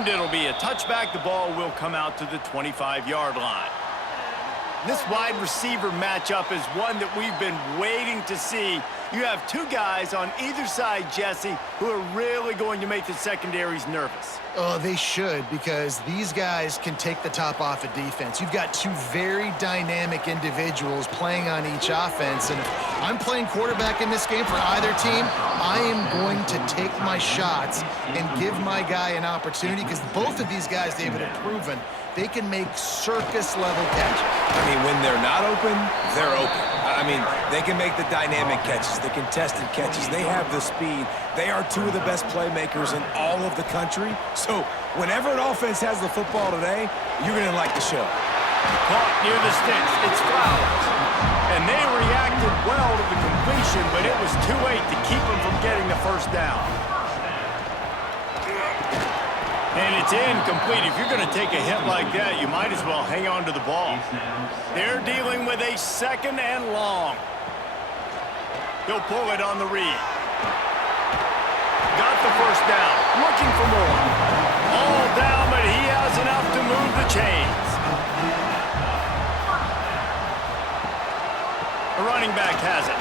And it'll be a touchback. The ball will come out to the 25-yard line. This wide receiver matchup is one that we've been waiting to see. You have two guys on either side, Jesse, who are really going to make the secondaries nervous. Oh, they should, because these guys can take the top off of defense. You've got two very dynamic individuals playing on each offense, and if I'm playing quarterback in this game for either team, I am going to take my shots and give my guy an opportunity, because both of these guys, David, have proven they can make circus-level catches. I mean, when they're not open, they're open. I mean, they can make the dynamic catches, the contested catches. They have the speed. They are two of the best playmakers in all of the country. So whenever an offense has the football today, you're going to like the show. Caught near the sticks. It's Flowers. And they reacted well to the completion, but it was too late to keep them from getting the first down. And it's incomplete. If you're going to take a hit like that, you might as well hang on to the ball. They're dealing with a second and long. He'll pull it on the read. Got the first down. Looking for more. All down, but he has enough to move the chains. The running back has it.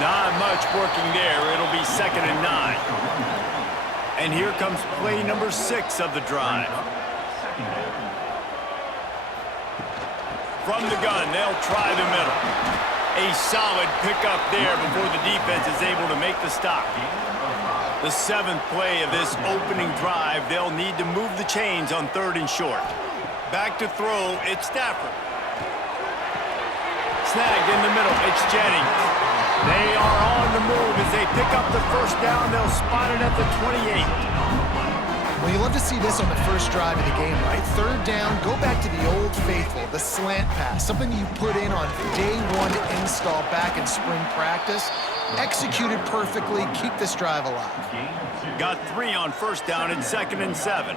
Not much working there. It'll be 2nd and 9. And here comes play number 6 of the drive. From the gun, they'll try the middle. A solid pickup there before the defense is able to make the stop. The 7th play of this opening drive, they'll need to move the chains on 3rd and short. Back to throw, it's Stafford. Snagged in the middle, it's Jennings. They are on the move as they pick up the first down. They'll spot it at the 28. Well, you love to see this on the first drive of the game, right? 3rd down, go back to the old faithful, the slant pass, something you put in on day 1 install back in spring practice. Executed perfectly, keep this drive alive. Got 3 on first down and 2nd and 7.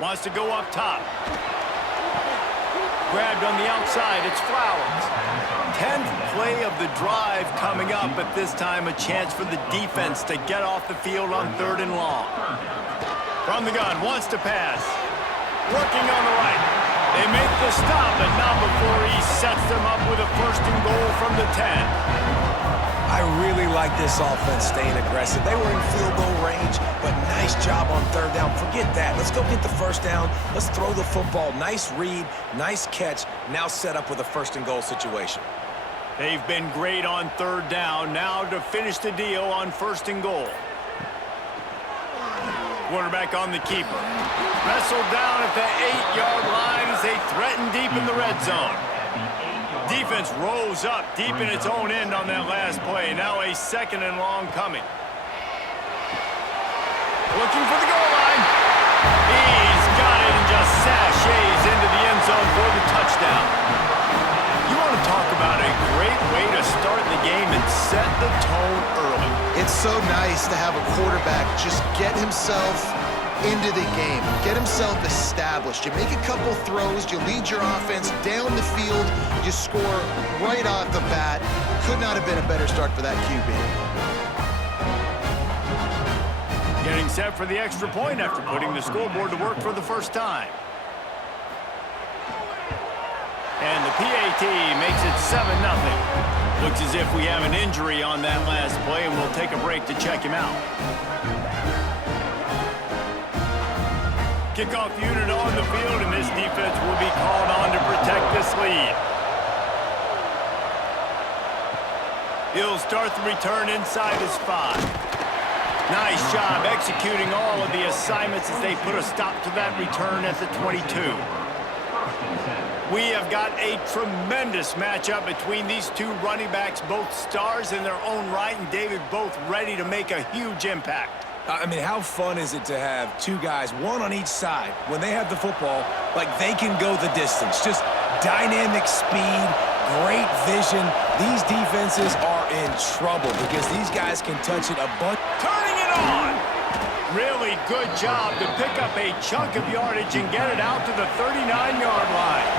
Wants to go up top. Grabbed on the outside, it's Flowers. 10th play of the drive coming up, but this time a chance for the defense to get off the field on 3rd and long. From the gun, wants to pass. Working on the right. They make the stop, but not before he sets them up with a 1st and goal from the 10. I really like this offense staying aggressive. They were in field goal range, but nice job on 3rd down. Forget that. Let's go get the first down. Let's throw the football. Nice read, nice catch. Now set up with a 1st and goal situation. They've been great on 3rd down. Now to finish the deal on 1st and goal. Quarterback on the keeper. Wrestled down at the 8-yard line as they threaten deep in the red zone. Defense rose up deep in its own end on that last play. Now a 2nd and long coming. Looking for the goal line. He's got it and just sashays into the end zone for the touchdown. You want to talk about a great way to start the game and set the tone early. It's so nice to have a quarterback just get himself into the game, get himself established. You make a couple throws, you lead your offense down the field, you score right off the bat. Could not have been a better start for that QB. Getting set for the extra point after putting the scoreboard to work for the first time. And the PAT makes it 7-0. Looks as if we have an injury on that last play, and we'll take a break to check him out. Kickoff unit on the field, and this defense will be called on to protect this lead. He'll start the return inside his 5. Nice job executing all of the assignments as they put a stop to that return at the 22. We have got a tremendous matchup between these two running backs, both stars in their own right, and David, both ready to make a huge impact. I mean, how fun is it to have two guys, one on each side, when they have the football, like they can go the distance. Just dynamic speed, great vision. These defenses are in trouble because these guys can touch it a bunch. Turning it on! Really good job to pick up a chunk of yardage and get it out to the 39-yard line.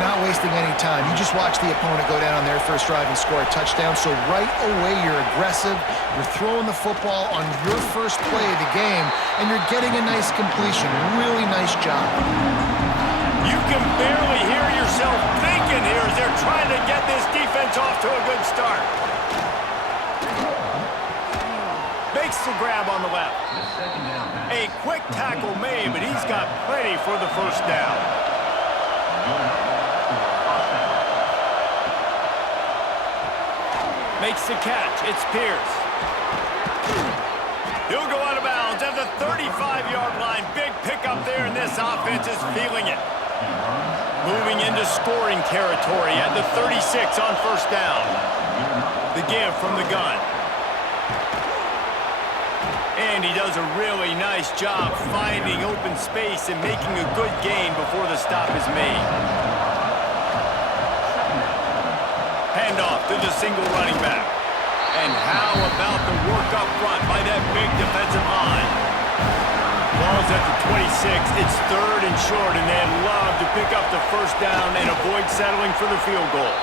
not wasting any time. You just watch the opponent go down on their first drive and score a touchdown. So right away, you're aggressive. You're throwing the football on your first play of the game, and you're getting a nice completion. Really nice job. You can barely hear yourself thinking here as they're trying to get this defense off to a good start. Makes the grab on the left. A quick tackle made, but he's got plenty for the first down. Makes the catch. It's Pierce. He'll go out of bounds at the 35-yard line. Big pickup there, and this offense is feeling it. Moving into scoring territory at the 36 on first down. The give from the gun. And he does a really nice job finding open space and making a good gain before the stop is made. Handoff to the single running back. And how about the work up front by that big defensive line? Ball's at the 26. It's 3rd and short, and they'd love to pick up the first down and avoid settling for the field goal.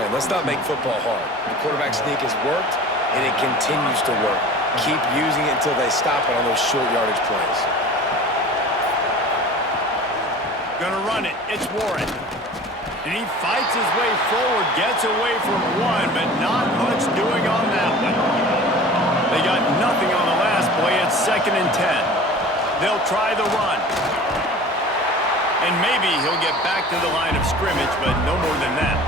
Man, let's not make football hard. The quarterback sneak has worked, and it continues to work. Keep using it until they stop it on those short yardage plays. Gonna run it. It's Warren. And he fights his way forward, gets away from one, but not much doing on that one. They got nothing on the last play. It's 2nd and 10. They'll try the run. And maybe he'll get back to the line of scrimmage, but no more than that.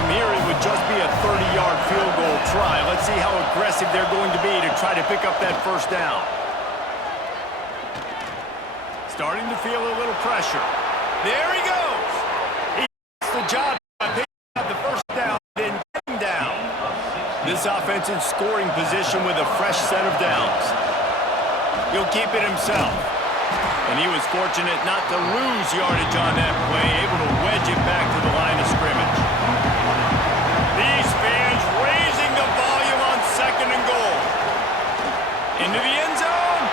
From here, it would just be a 30-yard field goal try. Let's see how aggressive they're going to be to try to pick up that first down. Starting to feel a little pressure. There he goes. He gets the job by picking up the first down and getting down. This offense in scoring position with a fresh set of downs. He'll keep it himself. And he was fortunate not to lose yardage on that play, able to wedge it back to the line of scrimmage. These fans raising the volume on 2nd and goal. Into the end zone.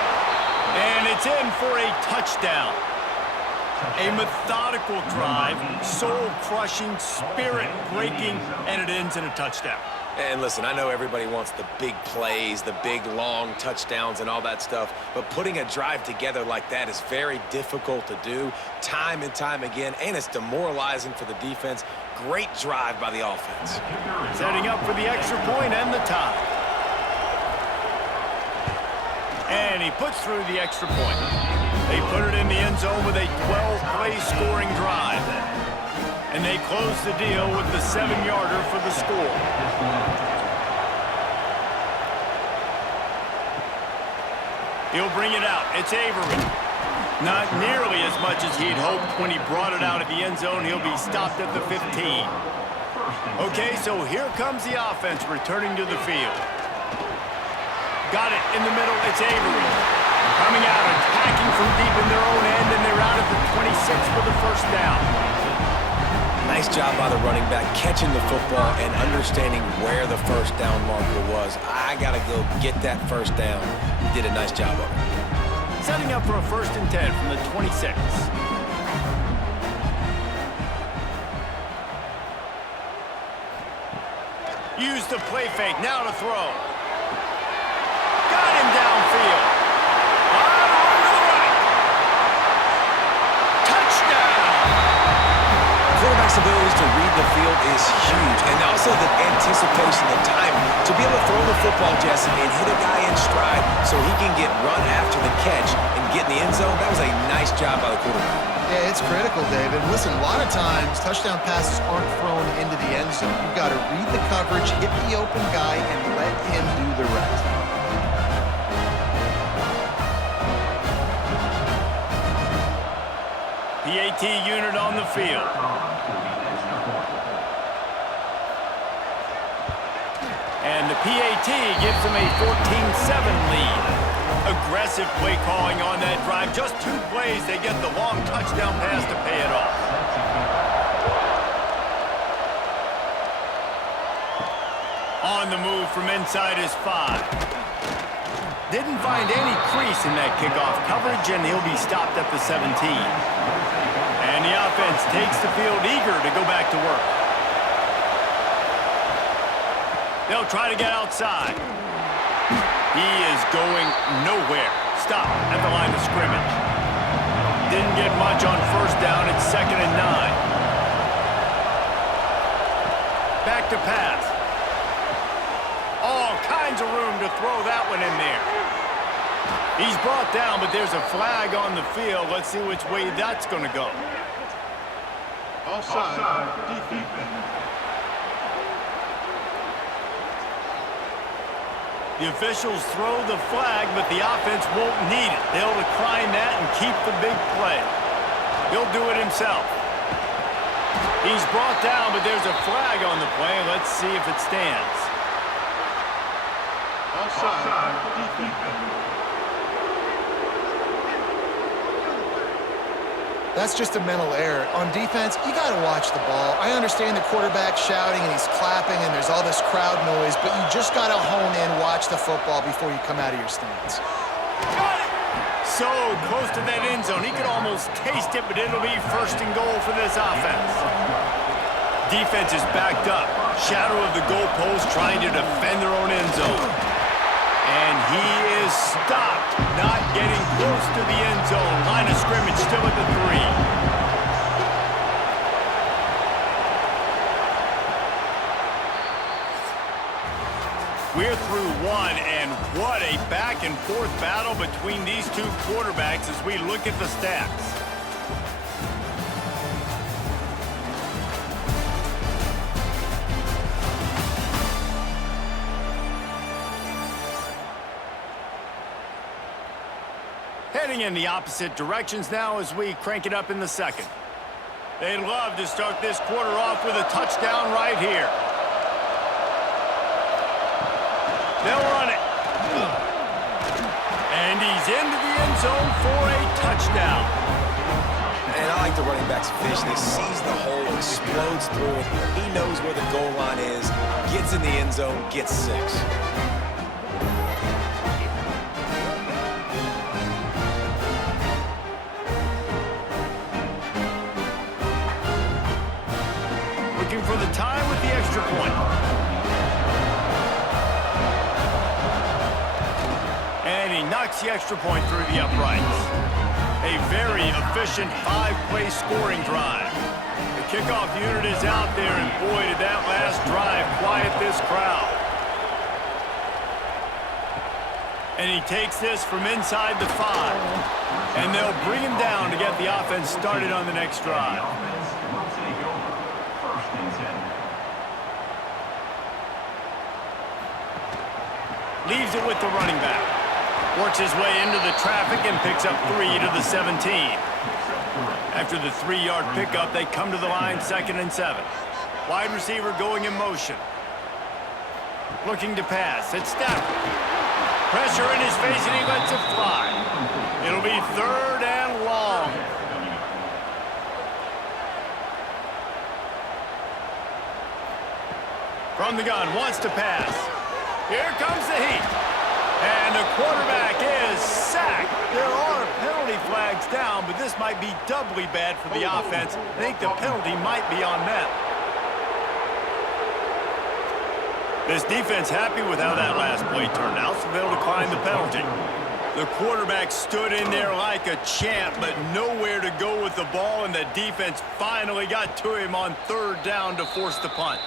And it's in for a touchdown. A methodical drive, soul-crushing, spirit-breaking, and it ends in a touchdown. And listen, I know everybody wants the big plays, the big, long touchdowns and all that stuff, but putting a drive together like that is very difficult to do time and time again, and it's demoralizing for the defense. Great drive by the offense. Setting up for the extra point and the tie. And he puts through the extra point. They put it in the end zone with a 12-play scoring drive. And they close the deal with the 7-yarder for the score. He'll bring it out. It's Avery. Not nearly as much as he'd hoped when he brought it out at the end zone. He'll be stopped at the 15. Okay, so here comes the offense returning to the field. Got it in the middle. It's Avery. Coming out, attacking from deep in their own end, and they're out at the 26 for the first down. Nice job by the running back, catching the football and understanding where the first down marker was. I got to go get that first down. He did a nice job of it. Setting up for a 1st and 10 from the 26. Use the play fake, now to throw. Got him downfield. To the right. Touchdown! Quarterback's ability to read the field is huge, and also the anticipation, the time to be able to throw the football, Jesse, and hit a guy in stride so he can get run after the catch and get in the end zone. That was a nice job by the quarterback. Yeah, it's critical, David. Listen, a lot of times, touchdown passes aren't thrown into the end zone. You've got to read the coverage, hit the open guy, and let him do the rest. PAT unit on the field. And the PAT gives them a 14-7 lead. Aggressive play calling on that drive. Just 2 plays, they get the long touchdown pass to pay it off. On the move from inside his 5. Didn't find any crease in that kickoff coverage, and he'll be stopped at the 17. And And the offense takes the field eager to go back to work. They'll try to get outside. He is going nowhere. Stop at the line of scrimmage. Didn't get much on first down. It's 2nd and 9. Back to pass. All kinds of room to throw that one in there. He's brought down, but there's a flag on the field. Let's see which way that's going to go. Offside, defense. The officials throw the flag, but the offense won't need it. They'll decline that and keep the big play. He'll do it himself. He's brought down, but there's a flag on the play. Let's see if it stands. Offside, defense. That's just a mental error. On defense, you got to watch the ball. I understand the quarterback shouting and he's clapping and there's all this crowd noise, but you just got to hone in, watch the football before you come out of your stance. So close to that end zone. He could almost taste it, but it'll be 1st and goal for this offense. Defense is backed up. Shadow of the goalpost trying to defend their own end zone. And he is stopped, not getting close to the end zone. Line of scrimmage still at the 3. We're through one, and what a back-and-forth battle between these two quarterbacks as we look at the stats. Heading in the opposite directions now as we crank it up in the 2nd. They'd love to start this quarter off with a touchdown right here. They'll run it. And he's into the end zone for a touchdown. And I like the running back's vision. He sees the hole, explodes through it. He knows where the goal line is, gets in the end zone, gets 6. Looking for the time with the extra point. And he knocks the extra point through the uprights. A very efficient 5-play scoring drive. The kickoff unit is out there, and boy, did that last drive quiet this crowd. And he takes this from inside the 5. And they'll bring him down to get the offense started on the next drive. Leaves it with the running back. Works his way into the traffic and picks up 3 to the 17. After the 3-yard pickup, they come to the line 2nd and 7. Wide receiver going in motion. Looking to pass. It's Stafford. Pressure in his face and he lets it fly. It'll be 3rd and long. From the gun, wants to pass. Here comes the heat. And the quarterback is sacked. There are penalty flags down, but this might be doubly bad for the offense. I think the penalty might be on them. This defense happy with how that last play turned out, so they'll decline the penalty. The quarterback stood in there like a champ, but nowhere to go with the ball, and the defense finally got to him on 3rd down to force the punt.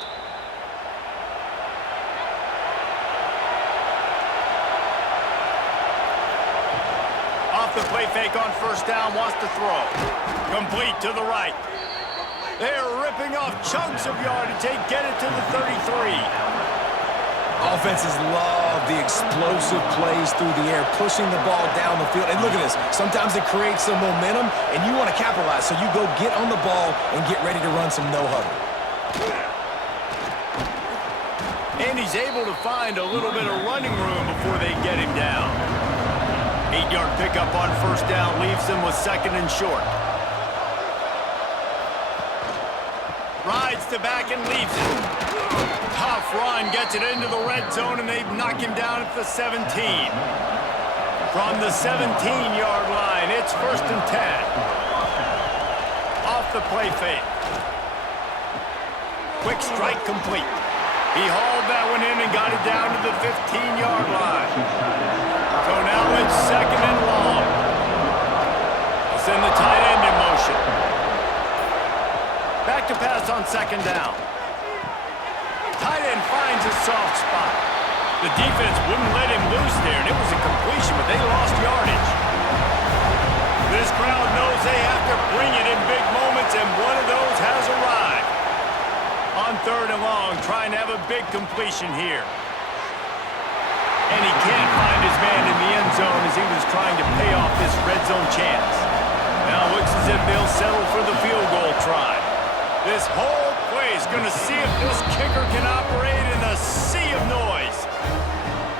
The play fake on 1st down, wants to throw. Complete to the right. They're ripping off chunks of yardage. They get it to the 33. Offenses love the explosive plays through the air, pushing the ball down the field. And look at this. Sometimes it creates some momentum, and you want to capitalize. So you go get on the ball and get ready to run some no-huddle. And he's able to find a little bit of running room before they get him down. 8-yard pickup on 1st down leaves them with 2nd and short. Rides to back and leaves it. Tough run, gets it into the red zone, and they knock him down at the 17. From the 17-yard line, it's 1st and 10. Off the play fake. Quick strike complete. He hauled that one in and got it down to the 15-yard line. So now it's second and long. They'll send the tight end in motion. Back to pass on second down. Tight end finds a soft spot. The defense wouldn't let him loose there, and it was a completion, but they lost yardage. This crowd knows they have to bring it in big moments, and one of those has arrived. On third and long, trying to have a big completion here. And he can't find his man in the end zone as he was trying to pay off this red zone chance. Now it looks as if they'll settle for the field goal try. This whole play is going to see if this kicker can operate in a sea of noise.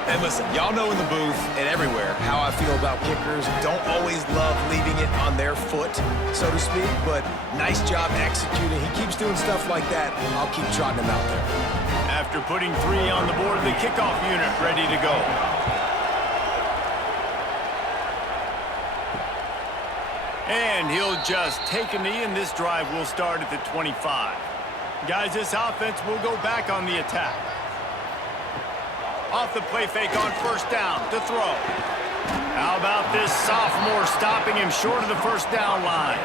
And listen, y'all know in the booth and everywhere how I feel about kickers. Don't always love leaving it on their foot, so to speak, but nice job executing. He keeps doing stuff like that. I'll keep trotting him out there. After putting 3 on the board, the kickoff unit ready to go. And he'll just take a knee, and this drive will start at the 25. Guys, this offense will go back on the attack. Off the play fake on first down to throw. How about this sophomore stopping him short of the first down line?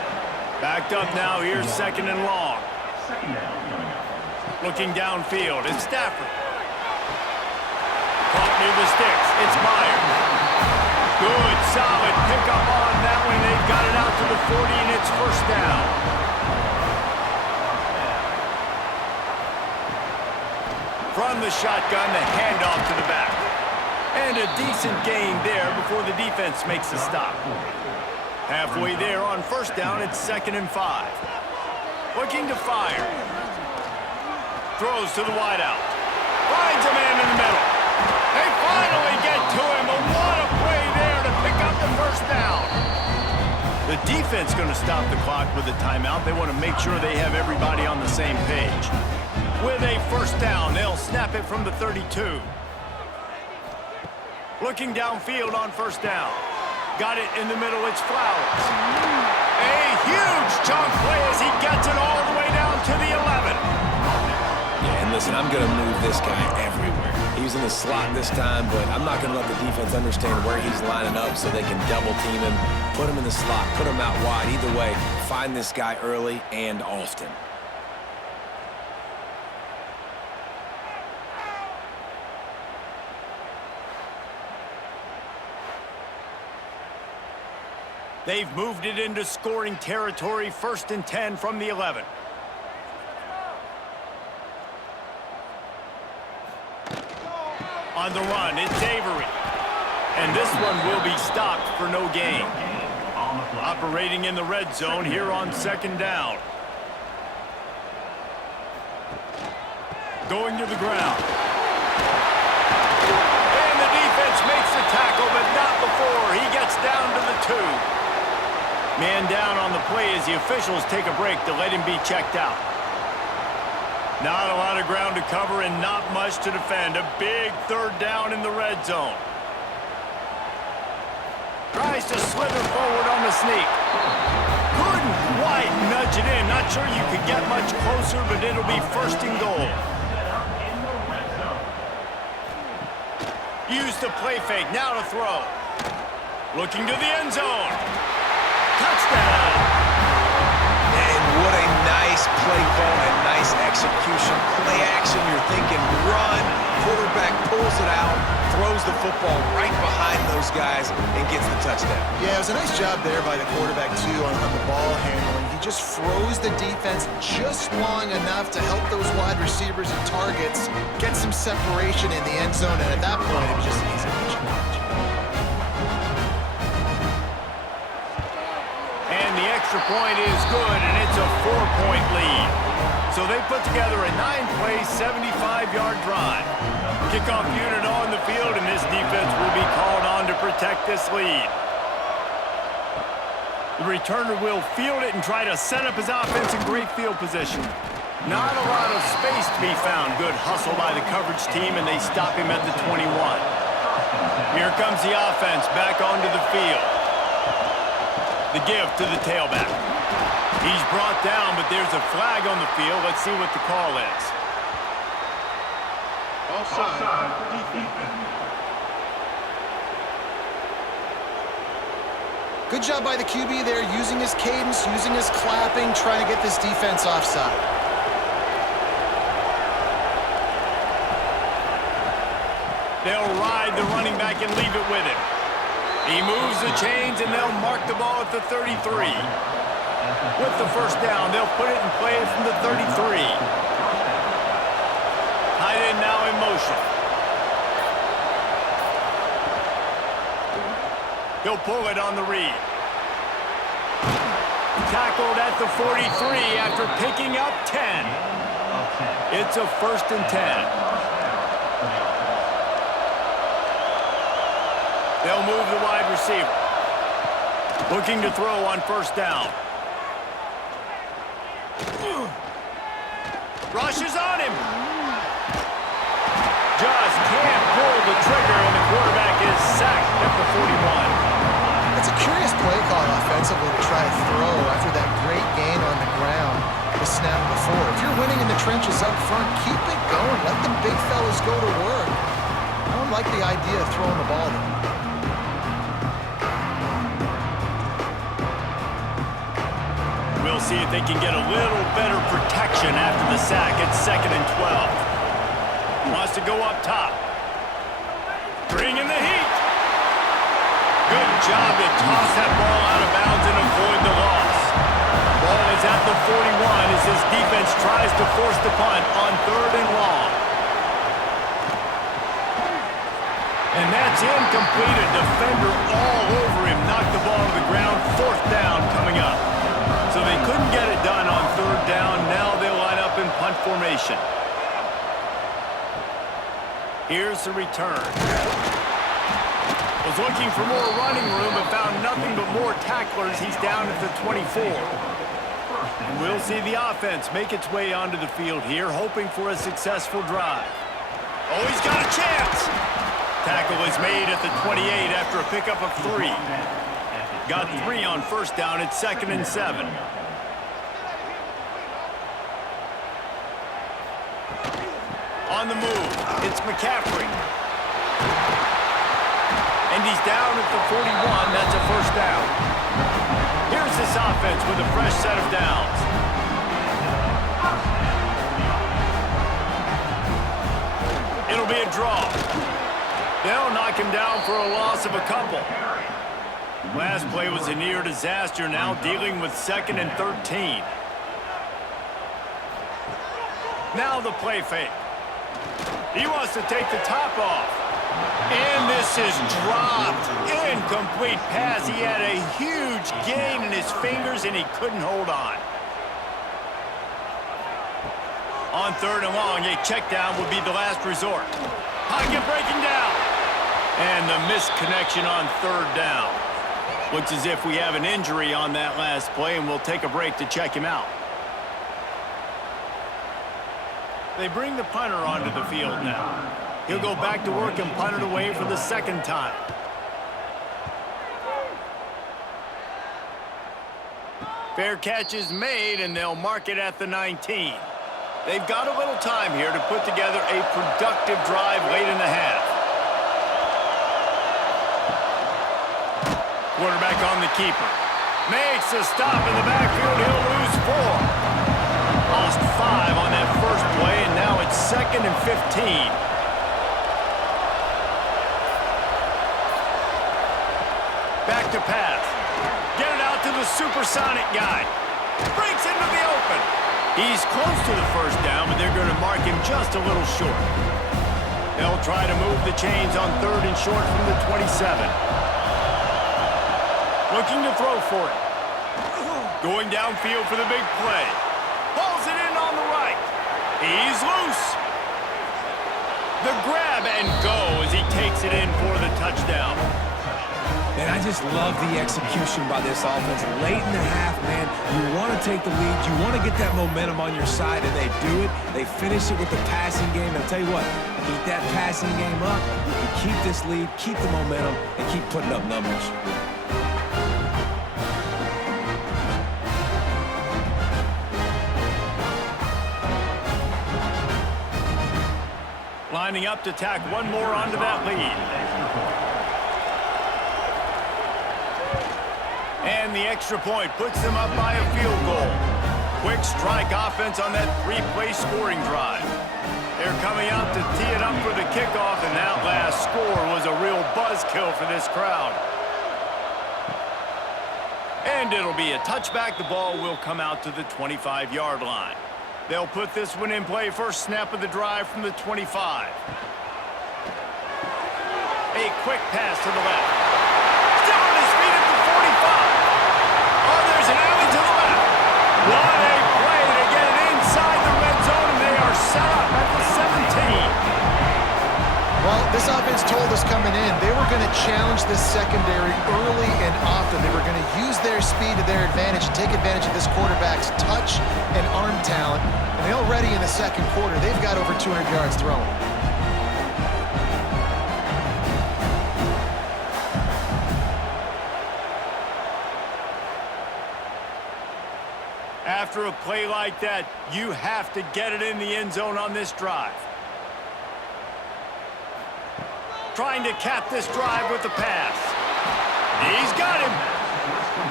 Backed up now, here's second and long. Looking downfield, it's Stafford. Caught near the sticks, it's Myers. Good, solid pickup on that one. They've got it out to the 40, and it's first down. From the shotgun, the handoff to the back. And a decent gain there before the defense makes a stop. Halfway there on first down, it's second and 5. Looking to fire. Throws to the wideout. Finds a man in the middle. They finally get to him. A what a play there to pick up the first down. The defense going to stop the clock with a timeout. They want to make sure they have everybody on the same page. With a first down, they'll snap it from the 32. Looking downfield on first down. Got it in the middle, it's Flowers. A huge chunk play as he gets it all the way down to the 11. Yeah, and listen, I'm going to move this guy everywhere. He's in the slot this time, but I'm not going to let the defense understand where he's lining up so they can double team him, put him in the slot, put him out wide. Either way, find this guy early and often. They've moved it into scoring territory, first and 10 from the 11. On the run, it's Avery. And this one will be stopped for no gain. Operating in the red zone here on second down. Going to the ground. And the defense makes the tackle, but not before he gets down to the 2. Man down on the play as the officials take a break to let him be checked out. Not a lot of ground to cover and not much to defend. A big third down in the red zone. Tries to slither forward on the sneak. Couldn't quite nudge it in. Not sure you could get much closer, but it'll be first and goal. Used the play fake, now to throw. Looking to the end zone. Touchdown! And what a nice play call and nice execution. Play action, you're thinking run. Quarterback pulls it out, throws the football right behind those guys, and gets the touchdown. Yeah, it was a nice job there by the quarterback, too, on the ball handling. He just froze the defense just long enough to help those wide receivers and targets get some separation in the end zone, and at that point, it was just an easy catch. And the extra point is good, and it's a 4-point lead. So they put together a 9-play, 75-yard drive. Kickoff unit on the field, and this defense will be called on to protect this lead. The returner will field it and try to set up his offense in great field position. Not a lot of space to be found. Good hustle by the coverage team, and they stop him at the 21. Here comes the offense back onto the field. The give to the tailback. He's brought down, but there's a flag on the field. Let's see what the call is. Offside. Defense. Good job by the QB there, using his cadence, using his clapping, trying to get this defense offside. They'll ride the running back and leave it with him. He moves the chains, and they'll mark the ball at the 33. With the first down, they'll put it in play from the 33. Tight end now in motion. He'll pull it on the read. Tackled at the 43 after picking up 10. It's a 1st and 10. They'll move the wide receiver. Looking to throw on first down. Rushes on him. Just can't pull the trigger, and the quarterback is sacked at the 41. It's a curious play call offensively to try to throw after that great gain on the ground the snap before. If you're winning in the trenches up front, keep it going. Let the big fellas go to work. I don't like the idea of throwing the ball there. We'll see if they can get a little better protection after the sack. It's 2nd and 12. Wants to go up top. Bring in the heat. Good job to toss that ball out of bounds and avoid the loss. Ball is at the 41 as his defense tries to force the punt on 3rd and long. And that's incomplete. A defender all over him. Knocked the ball to the ground. 4th down coming up. So they couldn't get it done on 3rd down. Now they'll line up in punt formation. Here's the return. Was looking for more running room, but found nothing but more tacklers. He's down at the 24. And we'll see the offense make its way onto the field here, hoping for a successful drive. Oh, he's got a chance. Tackle is made at the 28 after a pickup of 3. Got 3 on first down. It's 2nd and 7. On the move, it's McCaffrey. And he's down at the 41. That's a 1st down. Here's this offense with a fresh set of downs. It'll be a draw. They'll knock him down for a loss of a couple. Last play was a near disaster, now dealing with 2nd and 13. Now the play fake. He wants to take the top off. And this is dropped. Incomplete pass. He had a huge gain in his fingers, and he couldn't hold on. On 3rd and long, a check down would be the last resort. Pocket breaking down. And the missed connection on 3rd down. Looks as if we have an injury on that last play, and we'll take a break to check him out. They bring the punter onto the field now. He'll go back to work and punt it away for the 2nd time. Fair catch is made, and they'll mark it at the 19. They've got a little time here to put together a productive drive late in the half. Quarterback on the keeper. Makes a stop in the backfield. He'll lose 4. Lost 5 on that first play, and now it's 2nd and 15. Back to pass. Get it out to the supersonic guy. Breaks into the open. He's close to the 1st down, but they're going to mark him just a little short. They'll try to move the chains on 3rd and short from the 27. Looking to throw for it. Going downfield for the big play. Pulls it in on the right. He's loose. The grab and go as he takes it in for the touchdown. And I just love the execution by this offense. Late in the half, man, you want to take the lead. You want to get that momentum on your side, and they do it. They finish it with the passing game. I'll tell you what, keep that passing game up. You can keep this lead, keep the momentum, and keep putting up numbers. Lining up to tack one more onto that lead. And the extra point puts them up by a field goal. Quick strike offense on that three-play scoring drive. They're coming out to tee it up for the kickoff, and that last score was a real buzzkill for this crowd. And it'll be a touchback. The ball will come out to the 25-yard line. They'll put this one in play first snap of the drive from the 25. A quick pass to the left. Still on his feet at the 45. Oh, there's an alley to the left. What a play to get it inside the red zone, and they are set up at the 17. Well, this offense told us coming in they were going to challenge this secondary early and often. They were going to use their speed to their advantage and take advantage of this quarterback's touch and arm talent. And already in the second quarter, they've got over 200 yards thrown. After a play like that, you have to get it in the end zone on this drive. Trying to cap this drive with the pass. He's got him.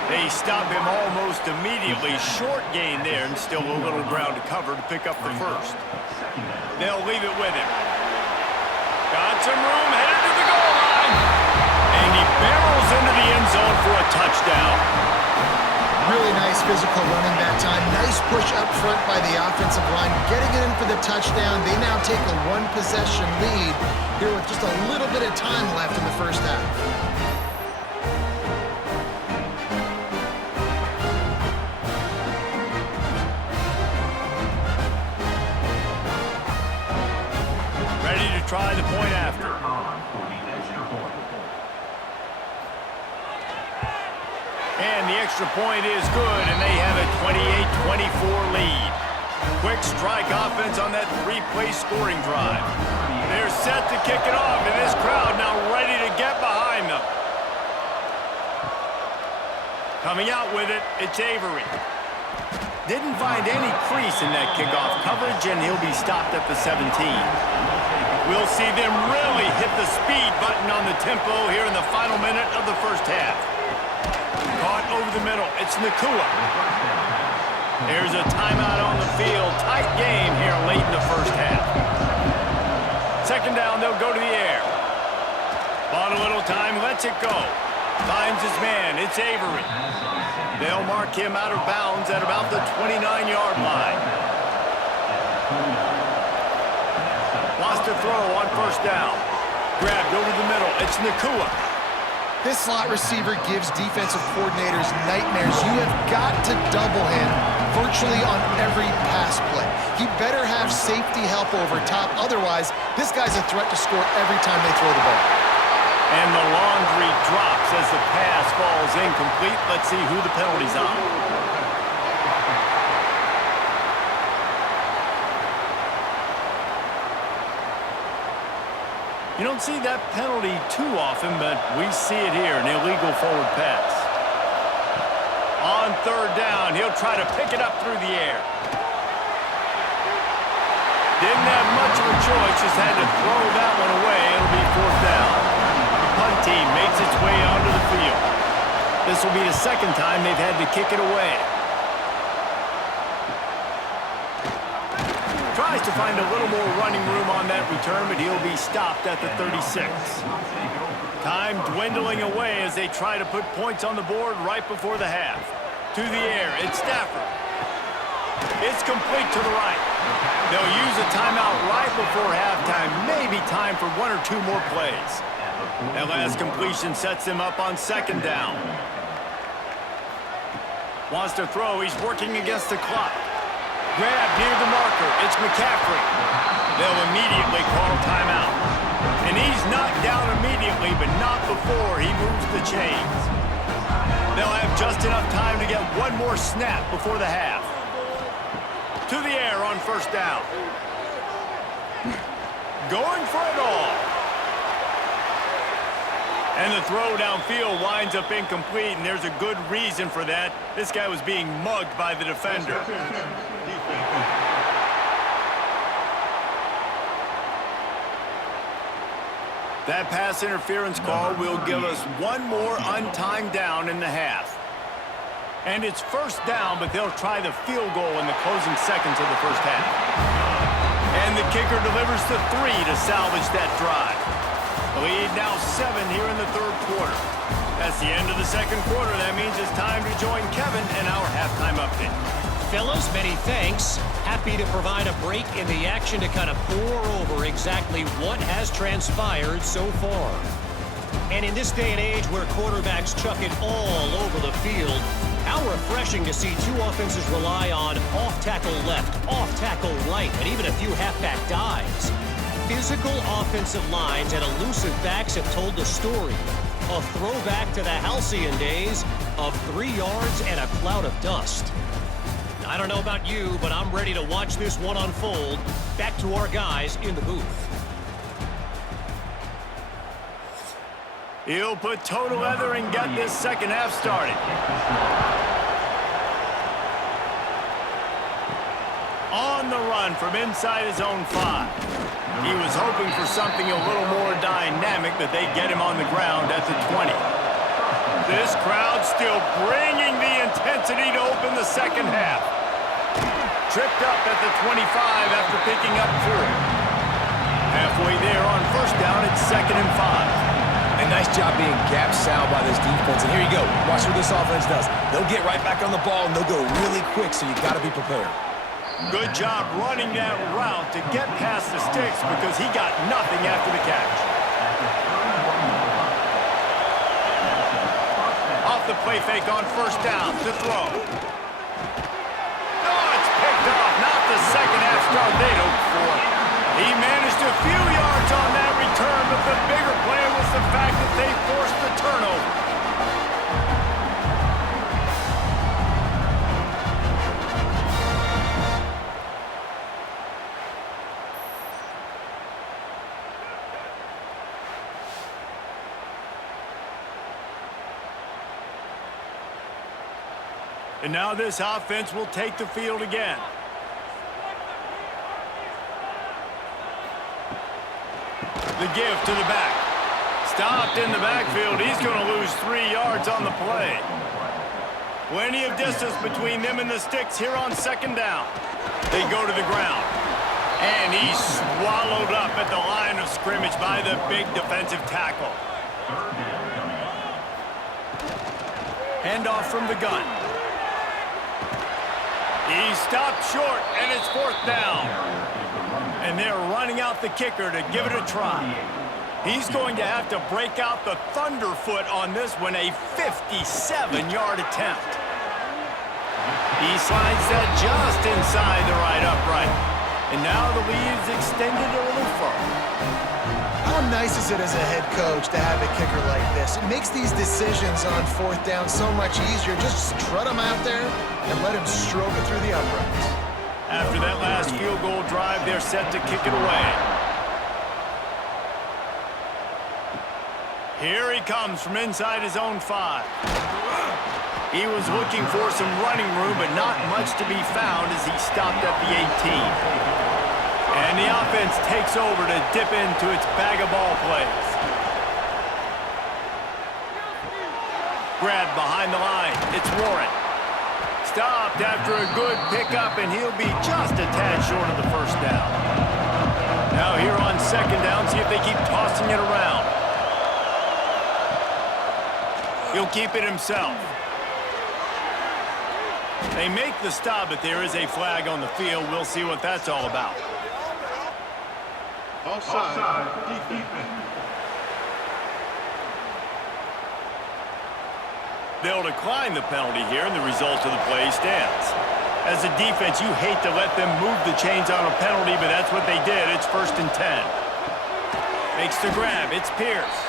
They stop him almost immediately. Short gain there, and still a little ground to cover to pick up the first. They'll leave it with him. Got some room, headed to the goal line. And he barrels into the end zone for a touchdown. Really nice physical running that time. Nice push up front by the offensive line. Getting it in for the touchdown. They now take a one-possession lead here with just a little bit of time left in the first half. Ready to try the point after. And the extra point is good, and they have a 28-24 lead. Quick strike offense on that three-play scoring drive. They're set to kick it off, and this crowd now ready to get behind them. Coming out with it, it's Avery. Didn't find any crease in that kickoff coverage, and he'll be stopped at the 17. We'll see them really hit the speed button on the tempo here in the final minute of the first half. Caught over the middle. It's Nakua. There's a timeout on the field. Tight game here late in the first half. Second down, they'll go to the air. Bought a little time, lets it go. Finds his man. It's Avery. They'll mark him out of bounds at about the 29-yard line. Wants to throw on first down. Grabbed over the middle. It's Nakua. This slot receiver gives defensive coordinators nightmares. You have got to double him virtually on every pass play. He better have safety help over top. Otherwise, this guy's a threat to score every time they throw the ball. And the laundry drops as the pass falls incomplete. Let's see who the penalty's on. You don't see that penalty too often, but we see it here, an illegal forward pass. On third down, he'll try to pick it up through the air. Didn't have much of a choice, just had to throw that one away. It'll be fourth down. The punt team makes its way onto the field. This will be the second time they've had to kick it away. Tries to find a little more running room on that return, but he'll be stopped at the 36. Time dwindling away as they try to put points on the board right before the half. To the air, it's Stafford. It's complete to the right. They'll use a timeout right before halftime. Maybe time for one or two more plays. That last completion sets them up on second down. Wants to throw. He's working against the clock. Grab near the marker. It's McCaffrey. They'll immediately call timeout. And he's knocked down immediately, but not before he moves the chains. They'll have just enough time to get one more snap before the half. To the air on first down. Going for it all. And the throw downfield winds up incomplete, and there's a good reason for that. This guy was being mugged by the defender. That pass interference call will give us one more untimed down in the half. And it's first down, but they'll try the field goal in the closing seconds of the first half. And the kicker delivers the 3 to salvage that drive. The lead now 7 here in the third quarter. That's the end of the second quarter. That means it's time to join Kevin in our halftime update. Fellas, many thanks. Happy to provide a break in the action to kind of pour over exactly what has transpired so far. And in this day and age where quarterbacks chuck it all over the field, how refreshing to see two offenses rely on off-tackle left, off-tackle right, and even a few halfback dives. Physical offensive lines and elusive backs have told the story. A throwback to the halcyon days of 3 yards and a cloud of dust. I don't know about you, but I'm ready to watch this one unfold. Back to our guys in the booth. He'll put toe to leather and get this second half started. On the run from inside his own 5. He was hoping for something a little more dynamic, but they get him on the ground at the 20. This crowd still bringing the intensity to open the second half. Tripped up at the 25 after picking up 4. Halfway there on first down, it's 2nd and 5. A nice job being gap sound by this defense. And here you go. Watch what this offense does. They'll get right back on the ball, and they'll go really quick, so you got to be prepared. Good job running that route to get past the sticks because he got nothing after the catch. Off the play fake on first down to throw. Oh, it's picked off. Not the second half start they'd hoped for. He managed a few yards on that return, but the bigger play was the fact that they forced the turnover. And now this offense will take the field again. The give to the back. Stopped in the backfield. He's going to lose 3 yards on the play. Plenty of distance between them and the sticks here on second down. They go to the ground. And he's swallowed up at the line of scrimmage by the big defensive tackle. Handoff from the gun. He stopped short, and it's 4th down. And they're running out the kicker to give it a try. He's going to have to break out the thunderfoot on this one, a 57-yard attempt. He slides that just inside the right upright. And now the lead's extended a little further. How nice is it as a head coach to have a kicker like this? It makes these decisions on 4th down so much easier. Just strut him out there and let him stroke it through the uprights. After that last field goal drive, they're set to kick it away. Here he comes from inside his own 5. He was looking for some running room, but not much to be found as he stopped at the 18. And the offense takes over to dip into its bag of ball plays. Grabbed behind the line. It's Warren. Stopped after a good pickup, and he'll be just a tad short of the first down. Now here on second down, see if they keep tossing it around. He'll keep it himself. They make the stop, but there is a flag on the field. We'll see what that's all about. Offside, defense. They'll decline the penalty here, and the result of the play stands. As a defense, you hate to let them move the chains on a penalty, but that's what they did. It's 1st and 10. Makes the grab. It's Pierce.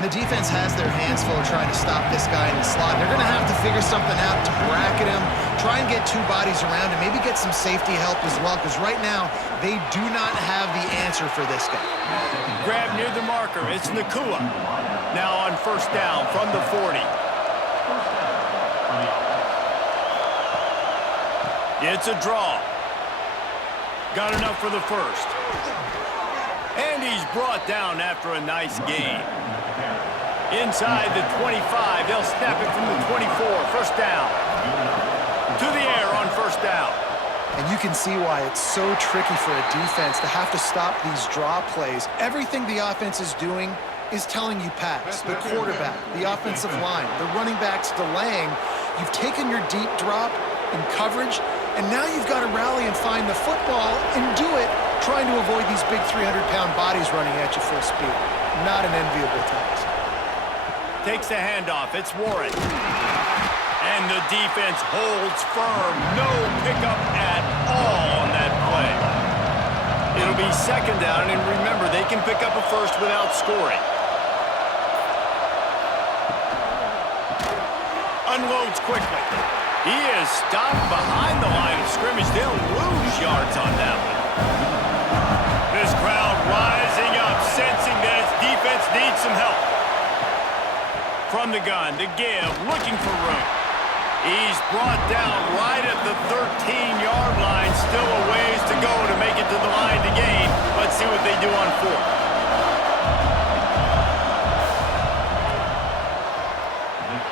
The defense has their hands full trying to stop this guy in the slot. They're going to have to figure something out to bracket him, try and get 2 bodies around him, maybe get some safety help as well, because right now they do not have the answer for this guy. Grab near the marker. It's Nakua. Now on first down from the 40. It's a draw. Got enough for the first. And he's brought down after a nice gain. Inside the 25, they'll snap it from the 24. First down. To the air on first down. And you can see why it's so tricky for a defense to have to stop these draw plays. Everything the offense is doing is telling you pass. The quarterback, the offensive line, the running backs delaying. You've taken your deep drop in coverage, and now you've got to rally and find the football and do it trying to avoid these big 300-pound bodies running at you full speed. Not an enviable task. Takes the handoff. It's Warren. And the defense holds firm. No pickup at all on that play. It'll be second down, and remember, they can pick up a first without scoring. Unloads quickly. He is stopped behind the line of scrimmage. They'll lose yards on that one. This crowd rising up, sensing that its defense needs some help. From the gun, the give, looking for room. He's brought down right at the 13-yard line. Still a ways to go to make it to the line to gain. Let's see what they do on fourth.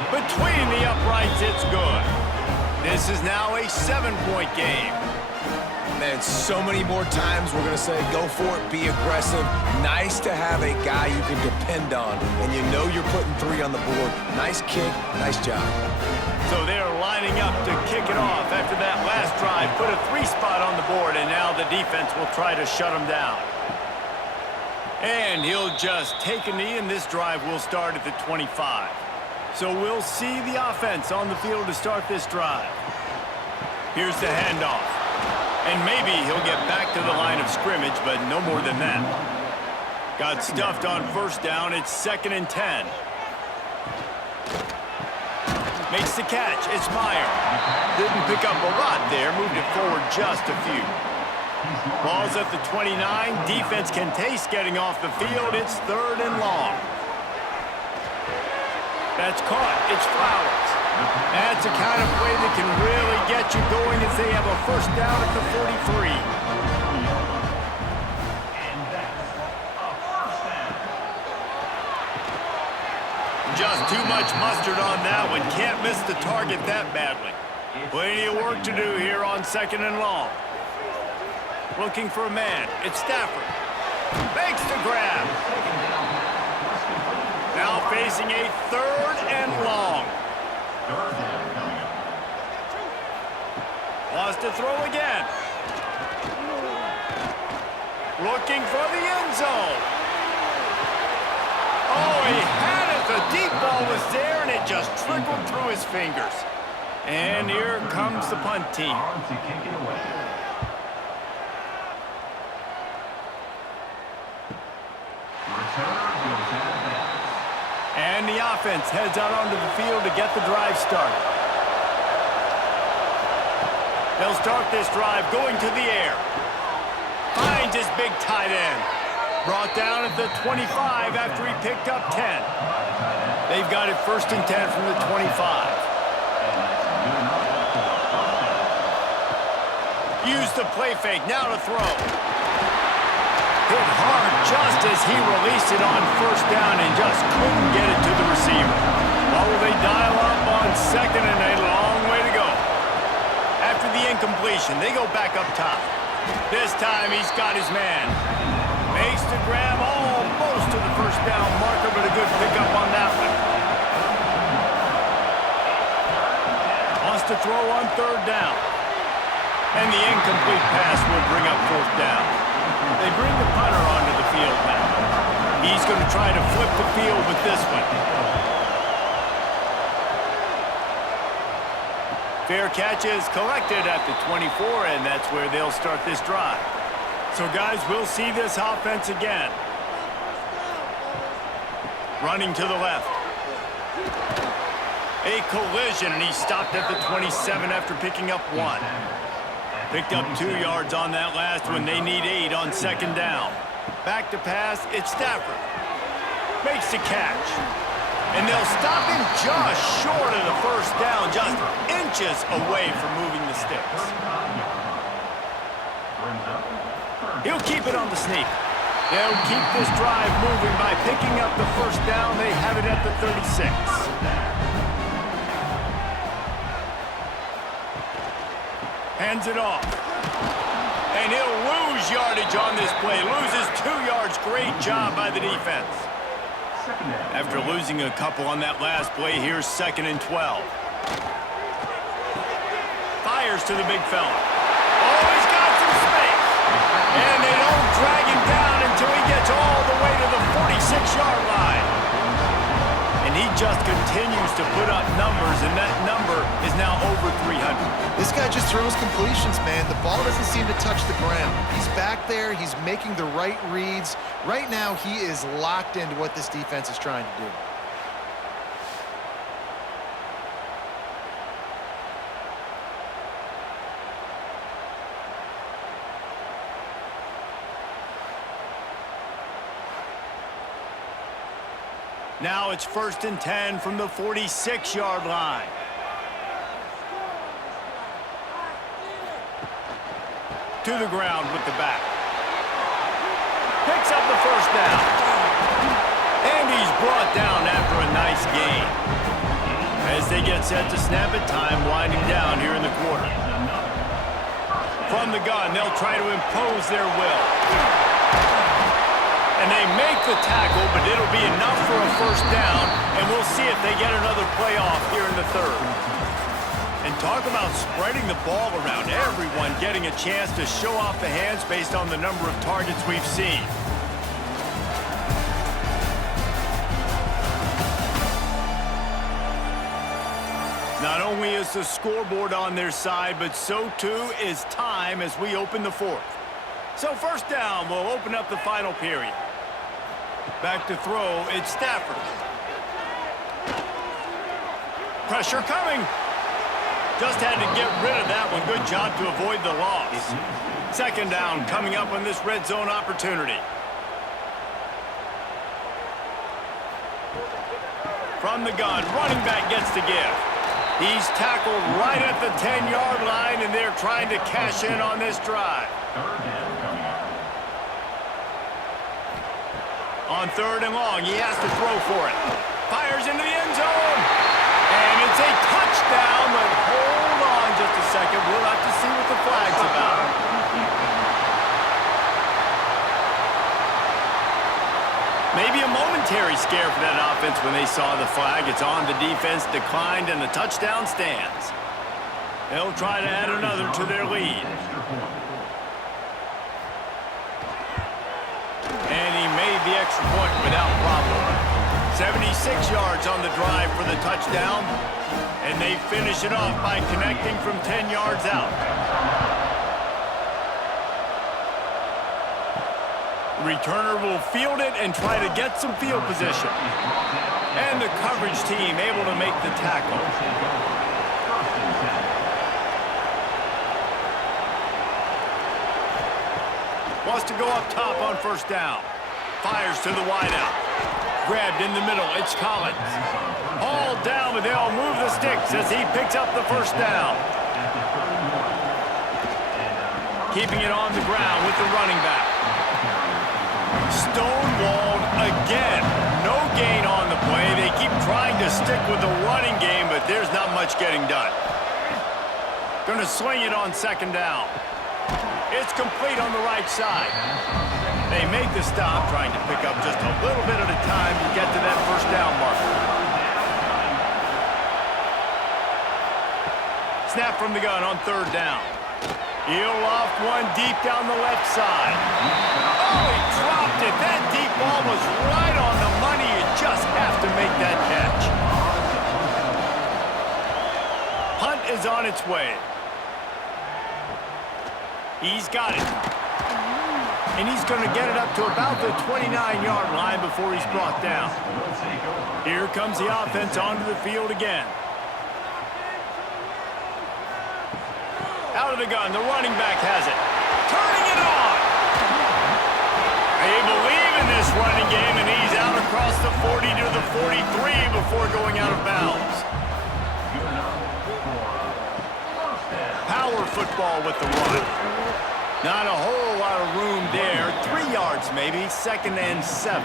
Between the uprights, it's good. This is now a 7-point game. Man, so many more times we're going to say, go for it, be aggressive. Nice to have a guy you can depend on, and you know you're putting 3 on the board. Nice kick, nice job. So they're lining up to kick it off after that last drive. Put a 3 spot on the board, and now the defense will try to shut them down. And he'll just take a knee, and this drive will start at the 25. So we'll see the offense on the field to start this drive. Here's the handoff. And maybe he'll get back to the line of scrimmage, but no more than that. Got stuffed on first down. It's 2nd and 10. Makes the catch. It's Meyer. Didn't pick up a lot there. Moved it forward just a few. Ball's at the 29. Defense can taste getting off the field. It's 3rd and long. That's caught. It's Flowers. That's the kind of play that can really get you going as they have a first down at the 43. Just too much mustard on that one. Can't miss the target that badly. Plenty of work to do here on 2nd and long. Looking for a man. It's Stafford. Makes the grab. Now facing a 3rd and long. Wants to throw again. Looking for the end zone. Oh, he had it. The deep ball was there, and it just trickled through his fingers. And here comes the punt team. And the offense heads out onto the field to get the drive started. They'll start this drive going to the air. Finds his big tight end. Brought down at the 25 after he picked up 10. They've got it 1st and 10 from the 25. Use the play fake, now to throw. Hit hard just as he released it on first down and just couldn't get it to the receiver. Well, they dial up on 2nd and a long way to go. After the incompletion, they go back up top. This time he's got his man. Makes the grab almost to the first down marker, but a good pickup on that one. Wants to throw on 3rd down. And the incomplete pass will bring up 4th down. They bring the punter onto the field now. He's going to try to flip the field with this one. Fair catch is collected at the 24, and that's where they'll start this drive. So, guys, we'll see this offense again. Running to the left. A collision, and he stopped at the 27 after picking up 1. Picked up 2 yards on that last one. They need 8 on 2nd down. Back to pass. It's Stafford. Makes the catch. And they'll stop him just short of the first down, just inches away from moving the sticks. He'll keep it on the sneak. They'll keep this drive moving by picking up the first down. They have it at the 36. Hands it off. And he'll lose yardage on this play. Loses 2 yards. Great job by the defense. After losing a couple on that last play, here's 2nd and 12. Fires to the big fella. Oh, he's got some space. And they don't drag him down until he gets all the way to the 46-yard line. And he just continues to put up numbers, and that number is now over 300. This guy just throws completions, man. The ball doesn't seem to touch the ground. He's back there. He's making the right reads. Right now, he is locked into what this defense is trying to do. Now it's 1st and 10 from the 46-yard line. To the ground with the back. Picks up the first down. And he's brought down after a nice gain. As they get set to snap it, time winding down here in the quarter. From the gun, they'll try to impose their will. And they make the tackle, but it'll be enough for a first down, and we'll see if they get another playoff here in the 3rd. And talk about spreading the ball around. Everyone getting a chance to show off the hands based on the number of targets we've seen. Not only is the scoreboard on their side, but so too is time as we open the 4th. So 1st down will open up the final period. Back to throw, it's Stafford. Pressure coming. Just had to get rid of that one. Good job to avoid the loss. 2nd down coming up on this red zone opportunity. From the gun, running back gets to give. He's tackled right at the 10-yard line, and they're trying to cash in on this drive. On 3rd and long, he has to throw for it. Fires into the end zone. And it's a touchdown, but hold on just a second. We'll have to see what the flag's about. Maybe a momentary scare for that offense when they saw the flag. It's on, the defense declined, and the touchdown stands. They'll try to add another to their lead. And he made the extra point without problem. 76 yards on the drive for the touchdown. And they finish it off by connecting from 10 yards out. Returner will field it and try to get some field position. And the coverage team able to make the tackle. Wants to go up top on 1st down. Fires to the wideout. Grabbed in the middle, it's Collins. Hauled down, but they'll move the sticks as he picks up the 1st down. Keeping it on the ground with the running back. Stonewalled again. No gain on the play. They keep trying to stick with the running game, but there's not much getting done. Going to swing it on 2nd down. It's complete on the right side. They make the stop, trying to pick up just a little bit at a time to get to that 1st down marker. Snap from the gun on 3rd down. He'll loft one deep down the left side. Oh, he dropped it. That deep ball was right on the money. You just have to make that catch. Punt is on its way. He's got it. And he's going to get it up to about the 29-yard line before he's brought down. Here comes the offense onto the field again. Out of the gun, the running back has it. Turning it on! They believe in this running game, and he's out across the 40 to the 43 before going out of bounds. Power football with the run. Not a whole lot of room there. 3 yards maybe, 2nd and 7.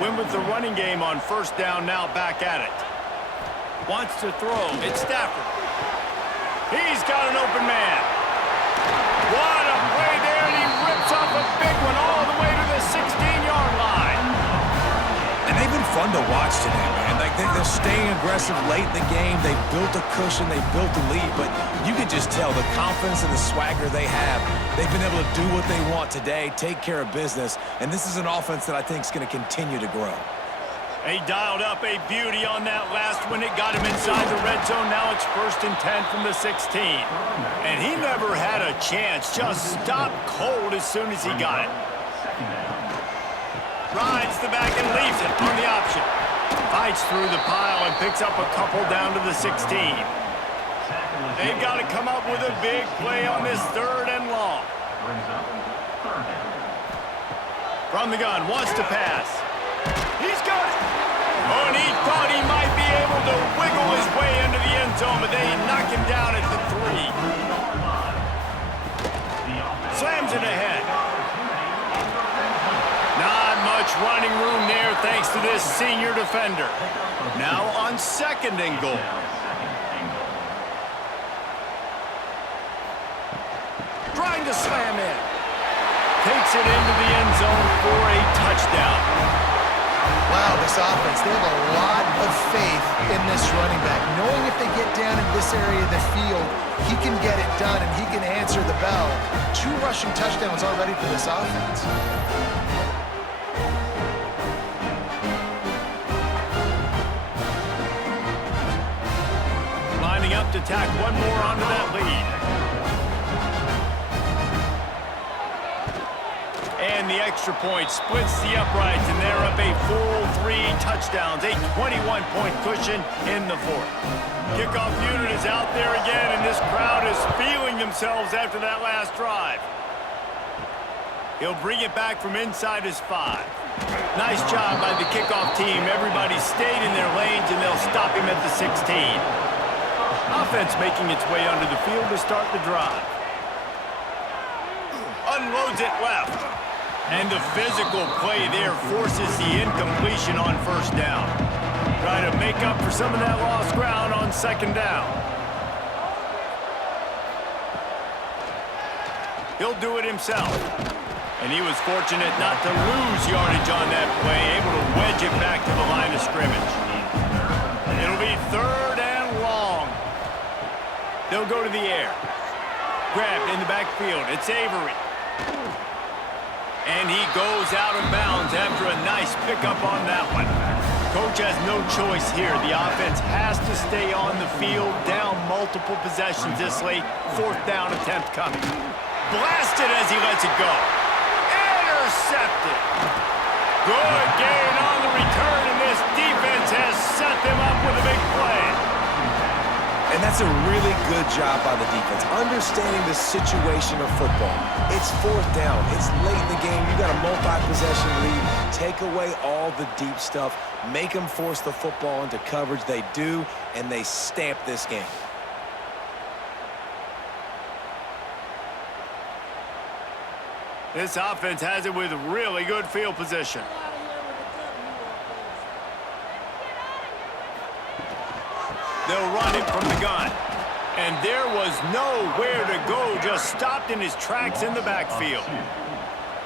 Win with the running game on 1st down, now back at it. Wants to throw. It's Stafford. He's got an open man. What a play there, and he rips off a big one all the way to the 16-yard line. And they've been fun to watch today, man. Like, they're staying aggressive late in the game. They built a cushion. They built a lead. But you can just tell the confidence and the swagger they have. They've been able to do what they want today, take care of business. And this is an offense that I think is going to continue to grow. He dialed up a beauty on that last one. It got him inside the red zone. Now it's 1st and 10 from the 16. And he never had a chance. Just stopped cold as soon as he got it. Rides the back and leaves it on the option. Fights through the pile and picks up a couple down to the 16. They've got to come up with a big play on this 3rd and long. From the gun, wants to pass. He's got it. Oh, and he thought he might be able to wiggle his way into the end zone, but they knock him down at the 3. Slams it ahead. Not much running room there thanks to this senior defender. Now on 2nd and goal. Trying to slam in. Takes it into the end zone for a touchdown. Wow, this offense, they have a lot of faith in this running back, knowing if they get down in this area of the field, he can get it done and he can answer the bell. 2 rushing touchdowns already for this offense. Lining up to tack one more onto that lead. And the extra point splits the uprights, and they're up a full 3 touchdowns, a 21-point cushion in the 4th. Kickoff unit is out there again, and this crowd is feeling themselves after that last drive. He'll bring it back from inside his 5. Nice job by the kickoff team. Everybody stayed in their lanes, and they'll stop him at the 16. Offense making its way onto the field to start the drive. Unloads it left. And the physical play there forces the incompletion on 1st down. Try to make up for some of that lost ground on 2nd down. He'll do it himself. And he was fortunate not to lose yardage on that play, able to wedge it back to the line of scrimmage. It'll be 3rd and long. They'll go to the air. Grabbed in the backfield. It's Avery. And he goes out of bounds after a nice pickup on that one. Coach has no choice here. The offense has to stay on the field, down multiple possessions this late. 4th down attempt coming. Blasted as he lets it go. Intercepted. Good gain on the return, and this defense has set them up with a big play. And that's a really good job by the defense, understanding the situation of football. It's 4th down. It's late in the game. You got a multi-possession lead. Take away all the deep stuff. Make them force the football into coverage. They do, and they stamp this game. This offense has it with really good field position. They'll run it from the gun. And there was nowhere to go, just stopped in his tracks in the backfield.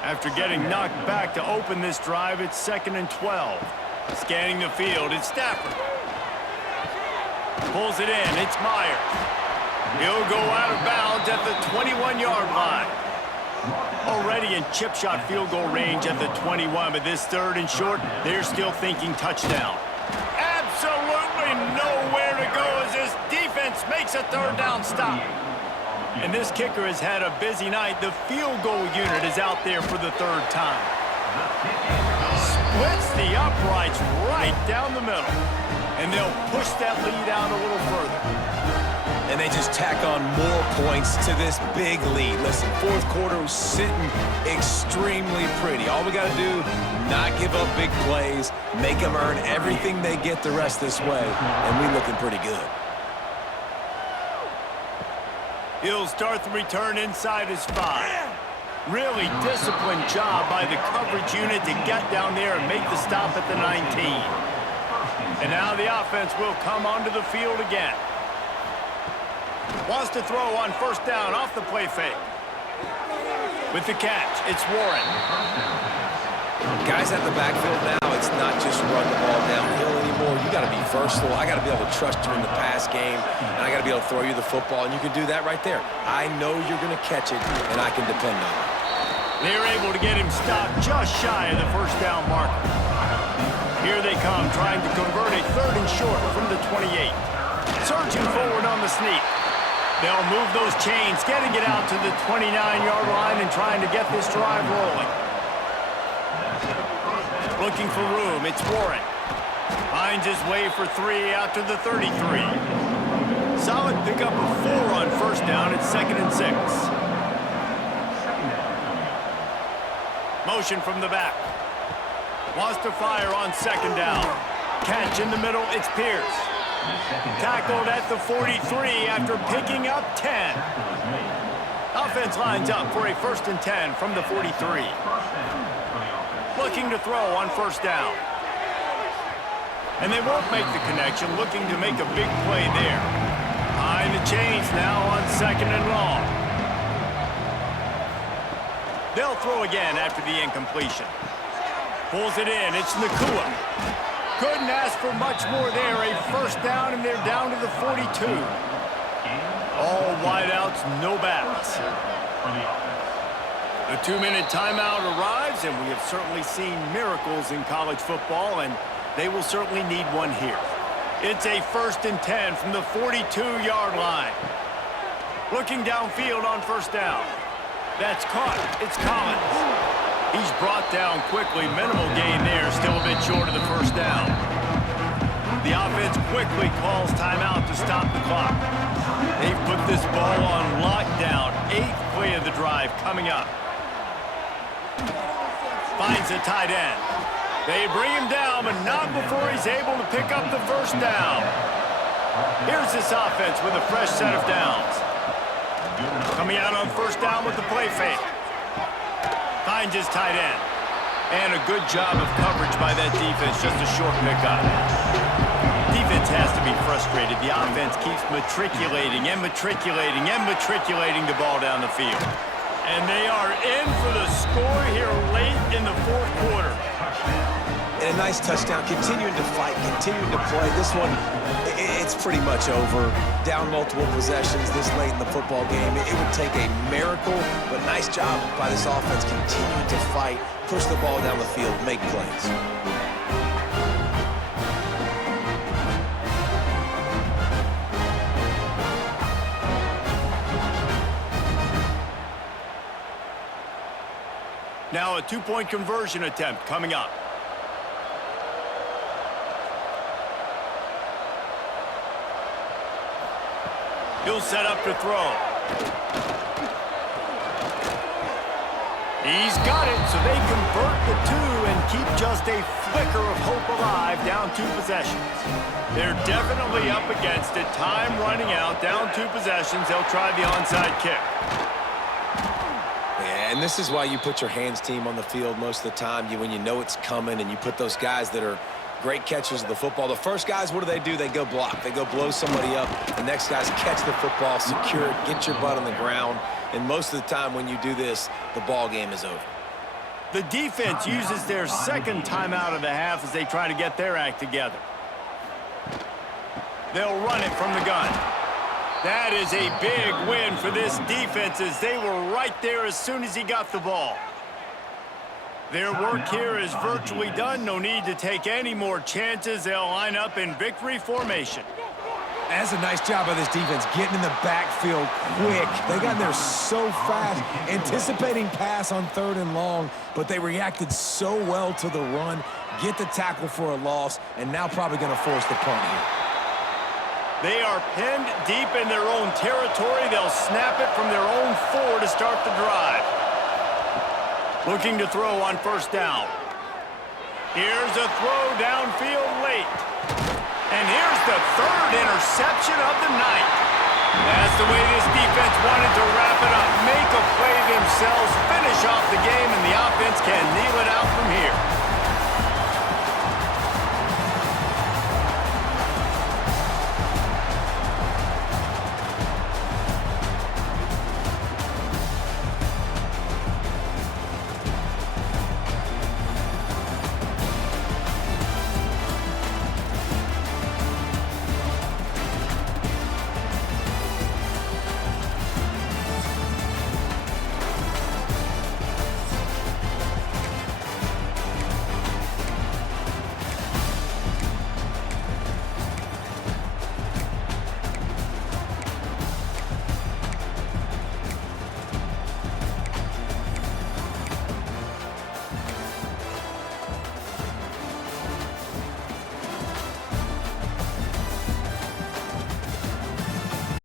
After getting knocked back to open this drive, it's 2nd and 12. Scanning the field, it's Stafford. Pulls it in, it's Myers. He'll go out of bounds at the 21-yard line. Already in chip shot field goal range at the 21, but this 3rd and short, they're still thinking touchdown. Absolutely nowhere to go as this defense makes a 3rd down stop. And this kicker has had a busy night. The field goal unit is out there for the 3rd time. Splits the uprights right down the middle. And they'll push that lead out a little further. And they just tack on more points to this big lead. Listen, 4th quarter was sitting extremely pretty. All we got to do, not give up big plays, make them earn everything they get the rest this way, and we're looking pretty good. He'll start the return inside his 5. Really disciplined job by the coverage unit to get down there and make the stop at the 19. And now the offense will come onto the field again. Wants to throw on first down off the play fake. With the catch, it's Warren. Guys at the backfield now, it's not just run the ball downhill anymore. You got to be versatile. I got to be able to trust you in the pass game, and I got to be able to throw you the football, and you can do that right there. I know you're going to catch it, and I can depend on it. They're able to get him stopped just shy of the first down marker. Here they come, trying to convert a 3rd and short from the 28. Surging forward on the sneak. They'll move those chains, getting it out to the 29-yard line and trying to get this drive rolling. Looking for room, it's Warren. Finds his way for 3 out to the 33. Solid pickup of 4 on first down at 2nd and 6. Motion from the back. Wants to fire on 2nd down. Catch in the middle, it's Pierce. Tackled at the 43 after picking up 10. Offense lines up for a 1st and 10 from the 43. Looking to throw on first down. And they won't make the connection, looking to make a big play there. Behind the chains now on 2nd and long. They'll throw again after the incompletion. Pulls it in, it's Nakua. Couldn't ask for much more there. A first down, and they're down to the 42. All wideouts, no backs. The 2-minute timeout arrives, and we have certainly seen miracles in college football, and they will certainly need one here. It's a 1st and 10 from the 42-yard line. Looking downfield on first down. That's caught. It's Collins. He's brought down quickly. Minimal gain there. Still a bit short of the first down. The offense quickly calls timeout to stop the clock. They've put this ball on lockdown. 8th play of the drive coming up. Finds a tight end. They bring him down, but not before he's able to pick up the first down. Here's this offense with a fresh set of downs. Coming out on first down with the play fake. Finds his tight end. And a good job of coverage by that defense, just a short pickup. Defense has to be frustrated. The offense keeps matriculating and matriculating and matriculating the ball down the field. And they are in for the score here late in the 4th quarter. And a nice touchdown, continuing to fight, continuing to play. This one, it's pretty much over. Down multiple possessions this late in the football game. It would take a miracle, but nice job by this offense continuing to fight, push the ball down the field, make plays. Now a 2-point conversion attempt coming up. He'll set up to throw. He's got it, so they convert the 2 and keep just a flicker of hope alive, down 2 possessions. They're definitely up against it. Time running out, down 2 possessions. They'll try the onside kick. Yeah, and this is why you put your hands team on the field most of the time. When you know it's coming, and you put those guys that are great catchers of the football. The first guys, what do? They go block. They go blow somebody up. The next guys catch the football, secure it, get your butt on the ground. And most of the time when you do this, the ball game is over. The defense uses their 2nd timeout of the half as they try to get their act together. They'll run it from the gun. That is a big win for this defense as they were right there as soon as he got the ball. Their work here is virtually done. No need to take any more chances. They'll line up in victory formation. That's a nice job by this defense, getting in the backfield quick. They got in there so fast, anticipating pass on 3rd and long, but they reacted so well to the run, get the tackle for a loss, and now probably going to force the punt here. They are pinned deep in their own territory. They'll snap it from their own 4 to start the drive. Looking to throw on first down. Here's a throw downfield late. And here's the 3rd interception of the night. That's the way this defense wanted to wrap it up, make a play themselves, finish off the game, and the offense can kneel it out from here.